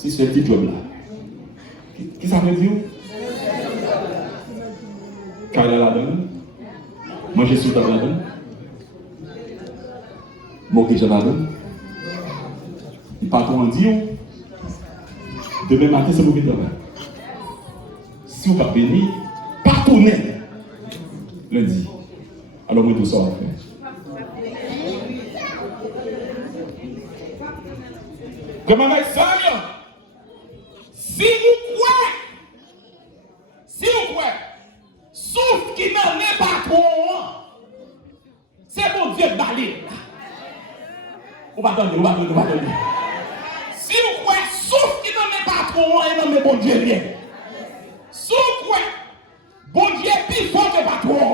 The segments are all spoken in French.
c'est ce petit job là. Qui ça veut dire? Quand il a la donne, manger sous la donne, mortgage la donne, il part en dire, demain matin c'est pour le travail. Si vous ne pas venir, pas tourner lundi. Alors moi tout ça on va faire. Comment ça? Si vous croyez, souffle qui n'en est pas trop, c'est mon Dieu d'aller. On va donner. Si vous croyez, souffle qui n'en est pas trop, et non mais bon Dieu bien. Si vous croyez, bon Dieu plus fort que pas trop,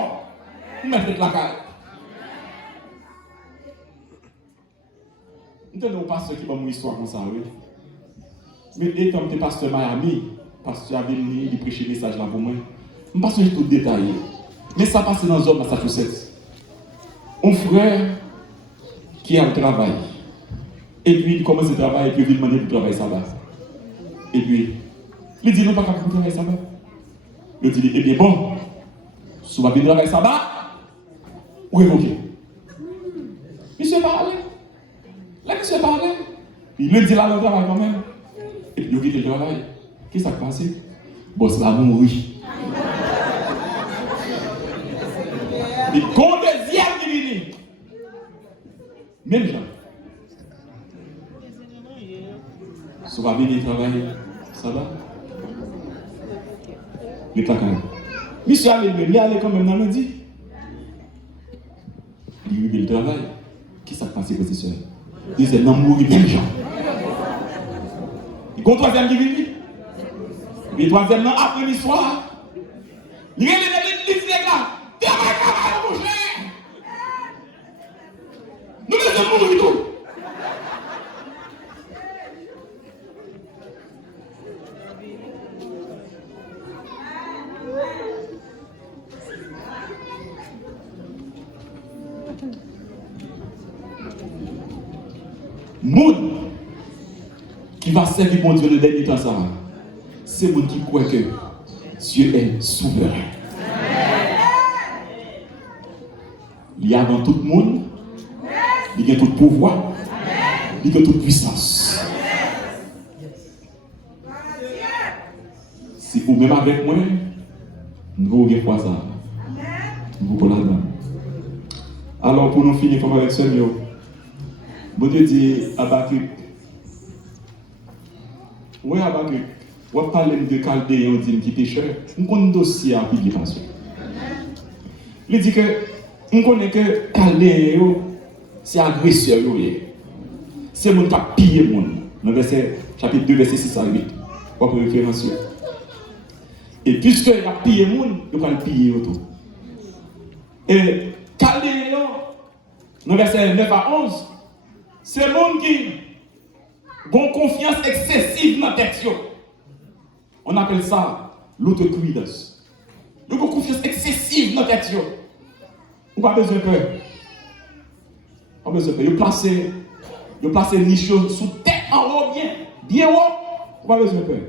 mettez la carte. Nous avons un pasteur qui va mon histoire comme ça, oui. Mais étant que pasteur Miami, pasteur avait venu, il prêchait le message là pour moi. Je ne vais pas tout détailler. Mais ça passe dans zone Massachusetts. Un frère qui a un travail. Et puis il commence le travail et puis il lui demande pour travailler ça va. Et puis, il dit non, pas pour travailler ça va. Il dit, eh bien bon, si vous avez travailler ça va, ou évoquer. Monsieur parle. Là, monsieur parle. Il lui dit là, le travail quand même. Et puis il quitte le travail. Qu'est-ce qui s'est passé? Bon, c'est la mourir. Et quand le deuxième qui vient, même gens. Si vous venir travailler, ça va? Il est pas quand même. Monsieur il allait quand même dans le dit. Il lui dit le travail. Qu'est-ce qui s'est passé, professeur? Il dit, non, mourir même gens. Il y a un troisième qui vient. Le troisième, là, après l'histoire, il y a l'église là. Nous devons mourir tout. Monde qui va servir mon Dieu le dernier temps, ça, c'est monde qui croit que Dieu est souverain. Il y a dans tout le monde, il y a tout pouvoir, il y a toute puissance. Si vous même avec moi, nous allons faire ça. Nous allons là-dedans. Alors pour nous finir comme avec ce mot, bon Dieu dit Habakkuk. Oui Habakkuk, on va parler de Chaldéen, on dit qui pécheur. On connaît un dossier à publication. Il dit que on connaît que Chaldéen, c'est agresseur. C'est mon qui a pillé le monde. Dans verset chapitre 2, verset 6 à 8. Pour référence. Et puisque il a pillé le monde, il va le piller autour. Et Chaldéen, dans verset 9 à 11, c'est le monde qui a une confiance excessive dans la tête. On appelle ça l'autocuidance. Il a une confiance excessive dans la tête. On n'a pas besoin de peur. On n'a pas besoin de peur. Il place une chose sous tête en haut, bien haut. On n'a pas besoin de peur.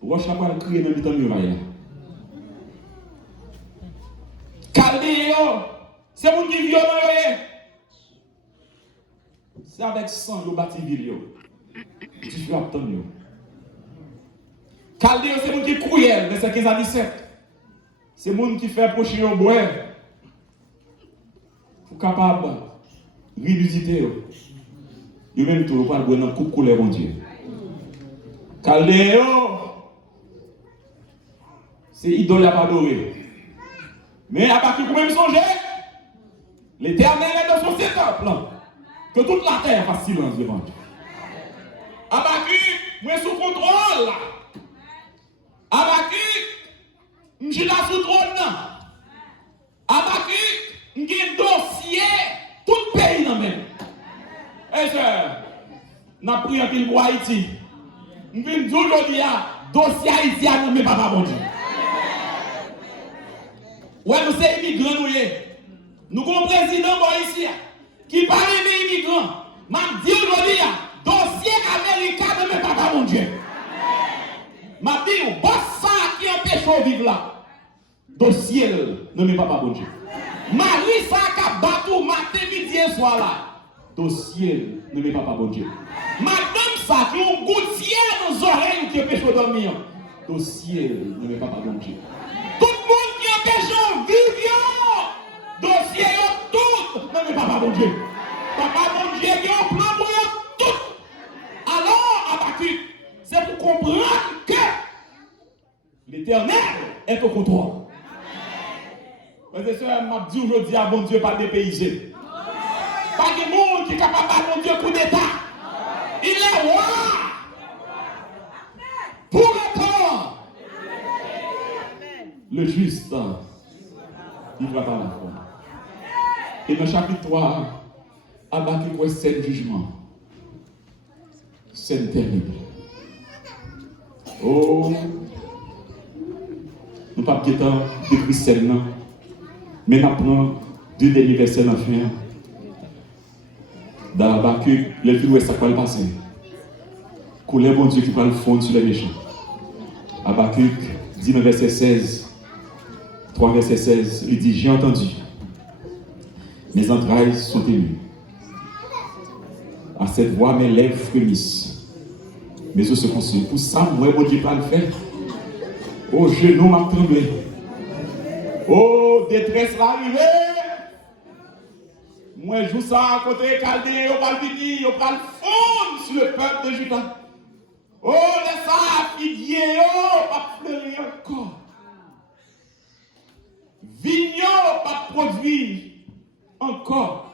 Roche n'a pas crié dans le temps de muraille. Chaldéen, c'est le monde qui est violent. C'est avec sang que vous bâtissez ville. Tu fais attendre. Chaldéen, c'est le monde qui est cruel, verset 15 à 17. C'est le monde qui fait approcher au bois. Pour capable de révisiter. Il même tout le temps dans le coup de couleur, mon Dieu. Chaldéen, c'est idole à pas adorer. Mais à partir de même songer, l'Éternel est dans son temple. Que toute la terre fasse silence devant Dieu. Habakkuk, moi sous contrôle. Habakkuk, je suis là sous trône. Habakkuk, je suis un dossier, tout le pays dans même. Et sœur, nous avons pris un pile pour Haïti. Je viens de dire aujourd'hui, dossier haïtien, non mais pas bon Dieu. Ouais, nous sommes immigrants, nous avons un président ici qui parle des immigrants. Je dis aujourd'hui, dossier avec là. Dossier, non mais papa bon Dieu. Marie, ça a battu matin, midi et soir là. Dossier, non mais papa bon Dieu. Madame, ça qui ont gouttière dans les oreilles qui empêche de dormir. Dossier, non mais papa bon Dieu. Tout le monde qui empêche de vivre. Dossier, tout, non mais papa bon Dieu. Papa bon Dieu, qui ont plan pour tout. Alors, Habakkuk, c'est pour comprendre que l'Éternel est au contrôle. Frères et sœurs, m'a dit aujourd'hui à bon Dieu pas dépaysé. Pas de monde qui est capable de bon Dieu coup d'état. Il est roi. Pour le temps. Le juste, il va par la foi. Et dans le chapitre 3, Habakkuk voit scène jugement. Scène terrible. Oh, nous ne pouvons pas décrire scène, mais nous apprenons deux derniers versets dans fin. Dans Habakkuk, le film où ça va le passer. Couler bon Dieu qui va le fondre sur les méchants. Habakkuk dit dans verset 16, 3 verset 16, il dit: j'ai entendu, mes entrailles sont émues. À cette voix, mes lèvres frémissent, mes os se consument. Pour ça, moi, bon Dieu, pas le faire. Oh, genou m'a tremblé. Oh, détresse l'arrivée. Moi, je joue ça à côté Chaldéen, on va venir, on va le fondre sur le peuple de Juda. Oh, les sables, il y a, oh, pas fleurir encore. Vignon, pas produire encore.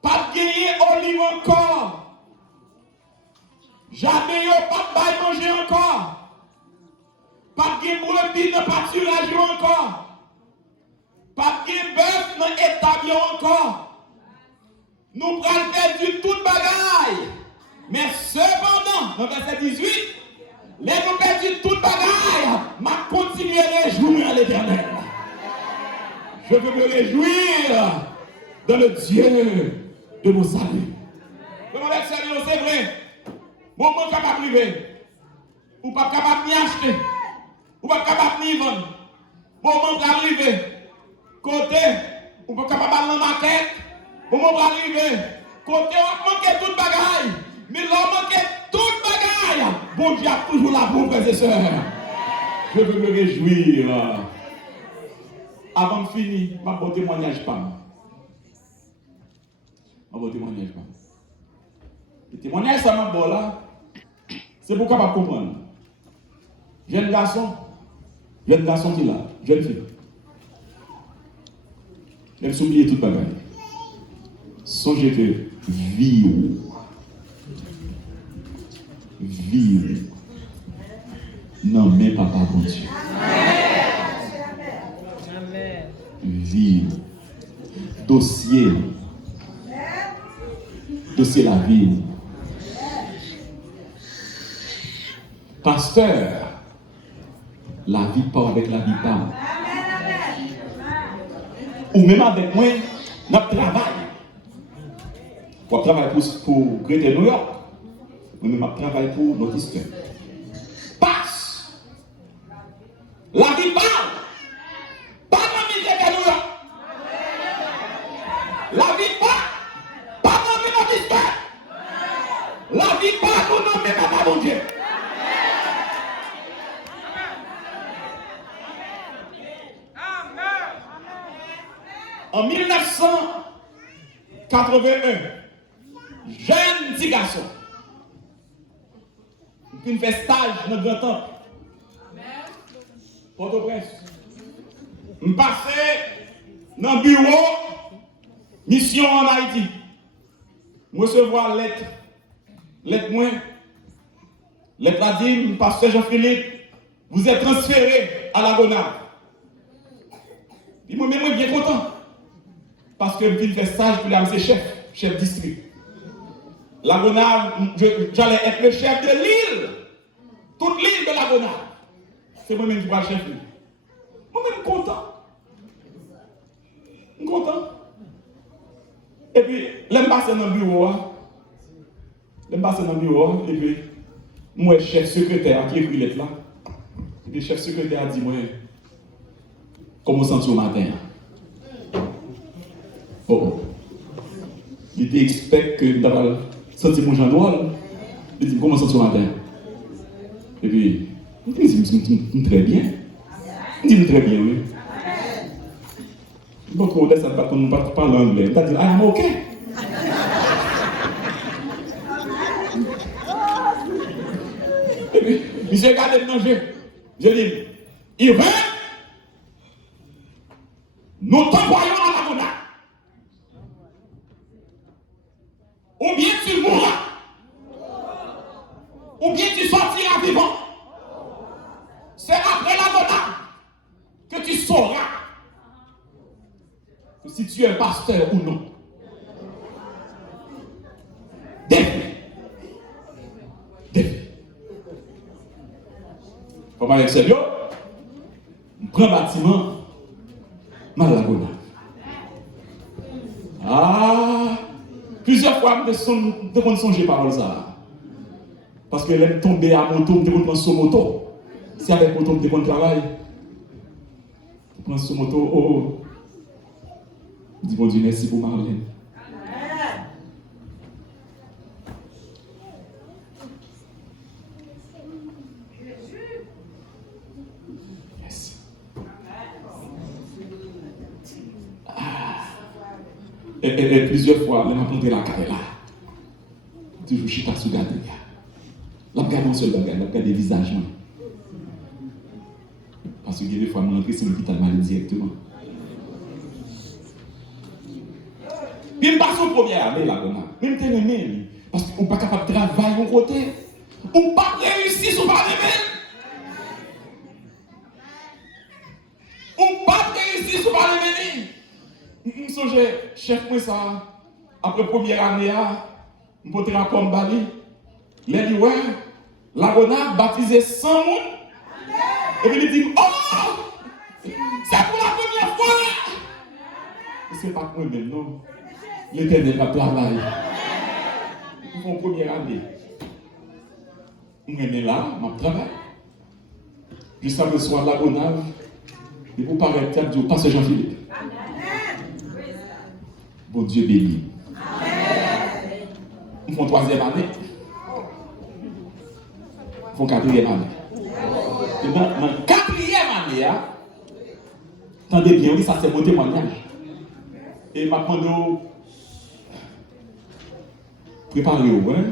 Pas gagner olive encore. Jamais pas bail manger encore. Pas gagner brebis dans pâturage encore. Pas gagner bœuf dans établi encore. Nous prenons perdu toute bagaille. Mais cependant, dans verset 18, les nous perdu toute bagaille, m'a continué à réjouir à l'Éternel. Je veux me réjouir dans le Dieu de mon salut. Comment c'est vrai? Moment capable de priver. Ou pas capable de acheter. Ou pas capable de vendre. Moment pour arriver. Côté, ou pas capable de la maquette. Moment pour arriver. Côté, on manque toute bagaille. Mais l'on manque toute bagaille. Bon Dieu a toujours la boue, frères et sœurs. Je veux me réjouir. Avant de finir, ma bon témoignage pas. Ma bon témoignage pas. Le témoignage, ça m'a bon là. C'est pour capable comprendre. Jeune garçon qui est là, jeune fille. Elle s'oublie toute bagaille. Songez que vivre. Non, mais papa, bon Dieu. Vivre. Dossier la vie. Pasteur, la vie part avec la vie part. Ou même avec moi, notre travail. On travaille pour Greater New York. Ou même on travaille pour notre histoire. Passe. La vie parle. Pas dans Greater New York. La vie parle. Pas dans notre histoire. La vie parle pour nous, mais pas mon Dieu. En 1981, jeune petit garçon, il fait stage dans le Grand Temple. Port-au-Prince. Je suis passé dans le bureau, mission en Haïti. Je recevoir lettre moins. Lettre a dit, pasteur Jean-Philippe, vous êtes transféré à la Gonave. Puis moi-même, bien content. Parce que je fais stage pour la chef district. La Gonave, j'allais être le chef de l'île. Toute l'île de la Gonave. C'est moi-même qui vais le chef. Moi-même content. Content. Et puis, je me passe dans le bureau. Et puis, moi, chef secrétaire qui écrit lettre là. puis le chef secrétaire a dit, moi, comment sens-tu au matin? Oh. Il était expect que je avais senti mon Jean droit. Il dit, comment sens-tu au matin? Et puis, il dit, très bien. Il dit, très bien, oui. Donc, on laisse ça pas parler anglais. Il a dit, I am okay. Et puis, j'ai regardé le danger. J'ai dit, il veut, nous t'envoyons à la Goda. Ou bien tu mourras, ou bien tu sortiras vivant. C'est après la Goda que tu sauras que si tu es un pasteur ou non. Défi. Comme avec Seigneur, on prend un bâtiment, Malagona. Ah, plusieurs fois, je ne songe pas à ça. Parce que l'aime tomber à moto, je prends son moto. Si avec moto, je prends le travail, je prends son moto, oh. Je dis, bon Dieu, merci pour Marlène. Yes. Et plusieurs fois, elle m'a planté la carrière là. Toujours chita sous garde. La regarde un seul bagage, la regarde des visages. Parce que des fois, je rentre sur l'hôpital mal directement. Puis je passe au premier année là, même t'es aimé, parce qu'on n'est pas capable de travailler au côté. On ne peut pas réussir sur pas on ne peut pas réussir sur pas je songe, chef, moi ça, après première année, je me suis rapport à Bali. Les dit, ouais, la Gona baptisé 100 personnes. Et puis il dit, oh, c'est pour la première fois. Ce n'est pas pour moi-même, non. L'Éternel va travailler. Pour mon première année. Je suis là, je travaille. Juste après le soir, la Gonave, et pour paraître, je dis, Pasteur Jean-Philippe. Bon Dieu béni. Ils font troisième année. Ils font quatrième année. Et dans la quatrième année, attendez bien, oui, ça c'est mon témoignage. Et maintenant, préparez-vous, hein?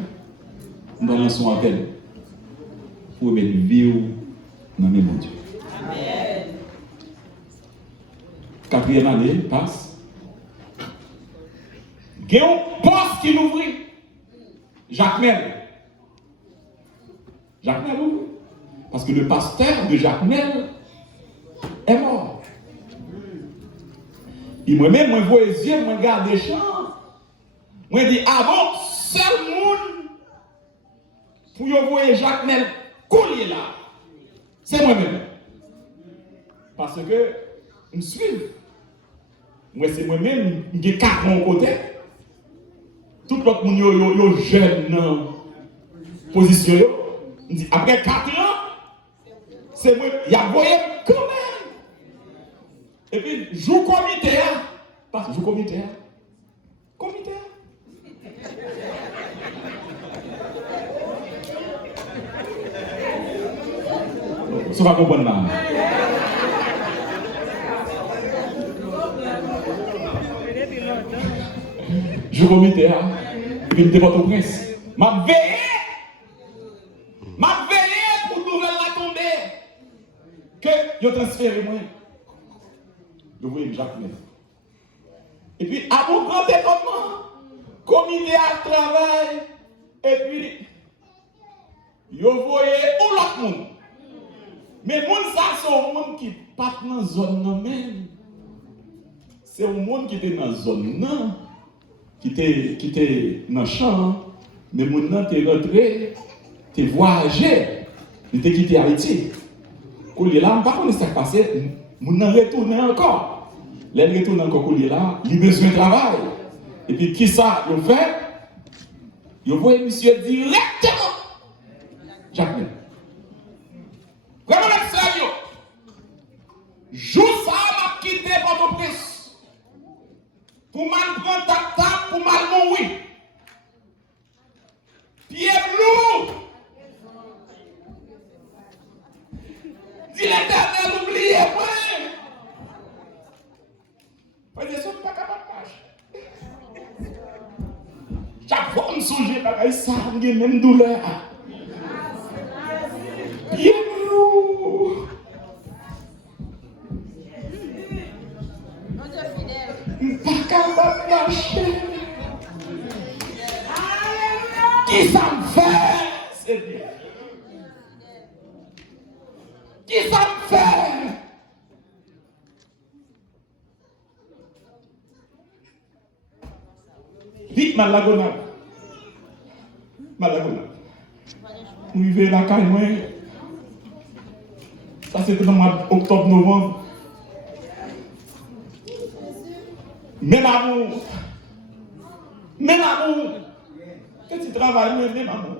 On va lancer un appel pour mettre vie dans mes mon Dieu. Quatrième année passe. Il y a un poste qui l'ouvrit. Jacques Mel. Jacques Mel ouvre. Parce que le pasteur de Jacques Mel est mort. Et moi-même, moi, vois les yeux, moi, regarde les champs. Moi, je dis, ah bon, seul monde pour y voir Jacques Mel couler là. C'est moi-même. Parce que, je me suis. Moi, c'est moi-même, j'ai 4 ans côté. Tout l'autre monde, yo jeune dans position. Je dis, après 4 ans, c'est moi, il y a voyé quand même. Et puis, joue comité, parce que joue comité. Comité. Ça va comprendre là. Je comité, et puis je dévote au prince. Ma veillé pour nouvelle la tomber. Que je transfère moi. Je vois Jacques Mel. Et puis, à mon grand étonnement, comité à travail, et puis, je voyais où l'autre monde. Mais les gens, ça, c'est un monde qui n'est pas dans la zone même. C'est un monde qui était dans la zone, qui était dans le champ, mais les gens qui sont rentrés, qui ont voyagé, ils ont quitté Haïti. Quand ils sont là, je ne sais pas ce qui s'est passé, ils ont retourné encore. Les gens retournent encore, ils ont besoin de travail. Et puis, qui ça, ils ont fait? Ils ont voyé monsieur directement. Jacques Mel. Vraiment l'extérieur. Si l'Éternel oublie, moi. Pas de son pas capable de marcher. Chaque fois que je songe à ça, j'ai même douleur. Bien. Pas capable de marcher. Qui ça me fait, Seigneur? Qui ça me fait? Vite, Malagona. Malagona. Nous vivons la caille, ça c'était dans le mois d'octobre-novembre. Même amour. Même amour. Petit travail, même amour.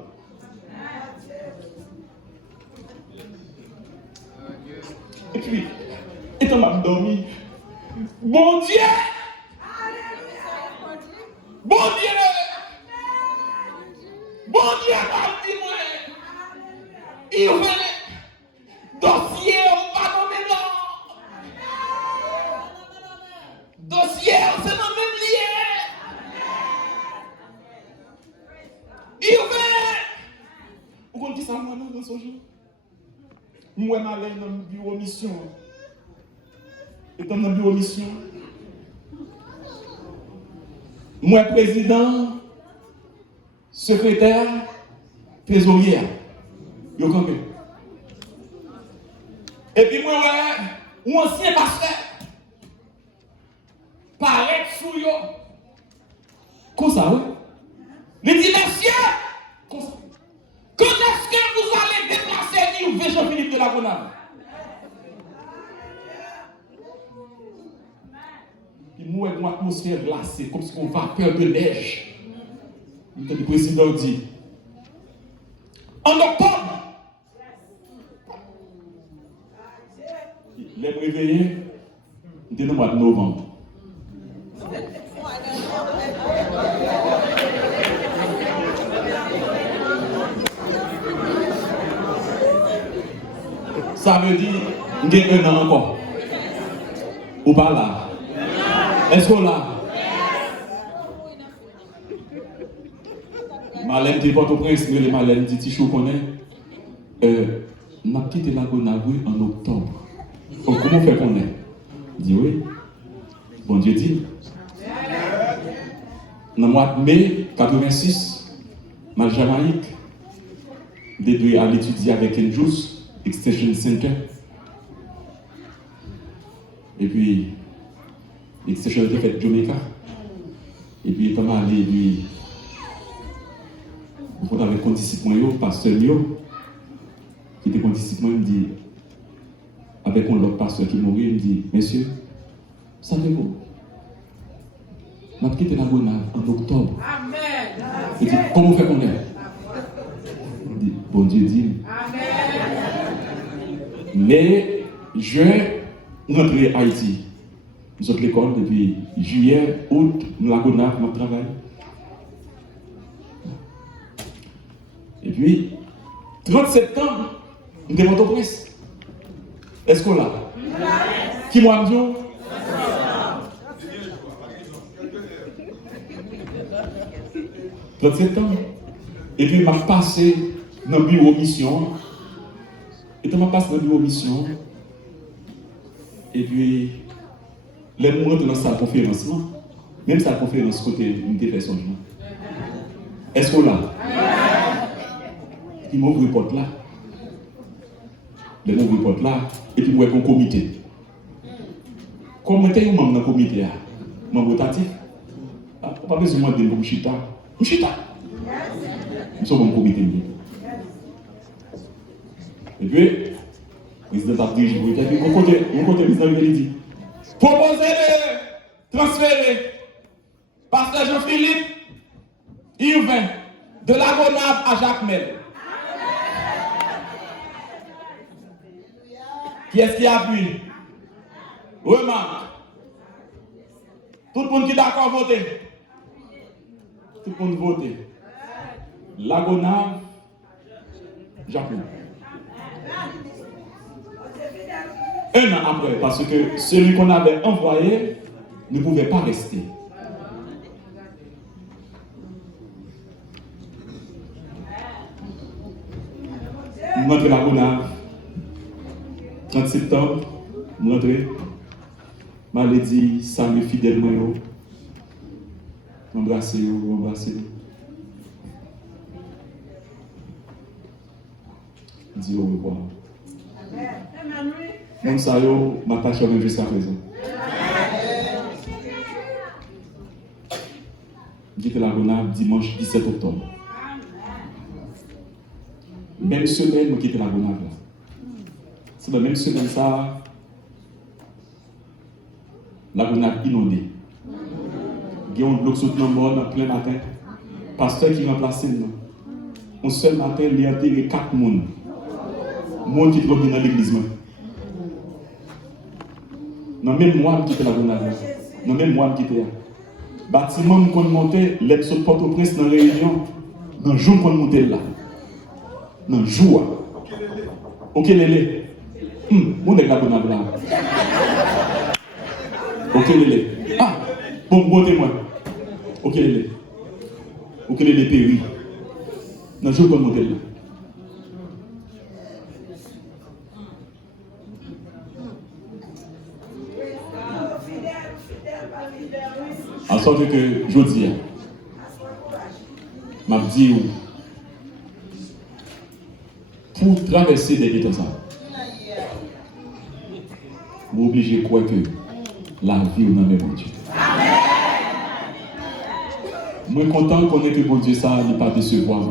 Et puis, étant m'a dormi, bon Dieu! Bon Dieu! Bon Dieu m'a dit moi! Il fait dossier au pas nommé non! Dossier, c'est dans le même lien! Il fait! Vous comprenez ça, moi, dans ce jour? Moi, je suis allé dans le bureau mission. Et dans le bureau mission, moi, président, secrétaire, trésorier. Vous comprenez? Et puis, moi, un ancien pasteur, paraît sous yo. Comme ça, oui? Il dit, messieurs, comme ça. Quand est-ce que vous allez déplacer l'île Jean-Philippe de la Gonave? Puis moi, une atmosphère glacée, comme si on vapeur de neige. Le président dit, en octobre, les réveillés, c'était le mois de novembre. Ça veut dire, il y a un an encore. Ou pas là? Est-ce qu'on là? Malène dit Port-au-Prince, mais les Malène dit Tichou connaît. M'a quitté la Gonave en octobre. Comment fait qu'on est? Il dit oui. Bon Dieu dit. Dans le mois de mai 86, ma Jamaïque, déduit à l'étudier avec Kenjus, Extension Center. Et puis, Extension était fait Jamaica. Et puis, comment aller, lui, on avait un disciple, pasteur, qui était un disciple, il me dit, avec un autre pasteur qui mourit, il me dit, messieurs, savez-vous, je vais quitter la Gonave en octobre. Amen. Il dit, comment fait qu'on est? Il dit, bon Dieu dit. Amen. Mais, je rentre à Haïti. Nous sommes à l'école depuis juillet, août, nous la Gonave, nous travaillons. Et puis, 30 septembre, nous devons au presse. Est-ce qu'on l'a? Qui m'a dit? Le 30 septembre. Et puis, m'a passé dans le bureau mission. Et puis, m'a passé dans le bureau mission. Et puis, les moments dans sa conférence, même sa conférence côté, il fait son jour. Est-ce qu'on l'a? Il m'ouvre une porte là. Il m'ouvre une porte là. Et puis, moi, un comité. Comment est-ce que vous membre dans le comité? Membre rotatif? Pas besoin de me chita. Chita. Nous sommes un comité. Et puis, le président a dit, et puis, mon côté, le président il dit, proposez de transférer pasteur Jean-Philippe Yvain de la Gonave à Jacmel. Qui est-ce qui appuie? Remarque. Tout le monde qui est d'accord voter. Tout le monde vote. La Gonave, Jacmel. Un an après, parce que celui qu'on avait envoyé ne pouvait pas rester. Je rentre à la Gonave, 30 septembre, je rentre, je m'allais dire salut fidèlement, m'embrasser, m'embrasser. Je dis au revoir. Mon salut, m'attache même jusqu'à présent. Je quitte la Gonave dimanche 17 octobre. Même semaine, je quitte la Gonave. C'est la même semaine, ça, la Gonave inondée. Il y a un bloc sous le monde en plein matin. Pasteur qui remplace nous. Un seul matin, il y a enterré 4 personnes. Monde qui trouve dans l'église. Non, même moi, je quitte la Gonave. Non, même moi, je quitte là. Bâtiment qu'on montait, l'aide sur Port-au-Prince dans la réunion, dans le jour qu'on montait là. Dans le jour. Ok, Lélé. Mon est la Gonave là. Ok, Lélé. Ah, bon témoin. Ok, Lélé. Ok, Lélé péri. Dans le jour qu'on montait là. En sorte que je dis, je dis, pour traverser des temps, vous obligez de croire que la vie est dans mes bon Dieu. Je suis content qu'on ait que bon Dieu ça n'est pas décevoir.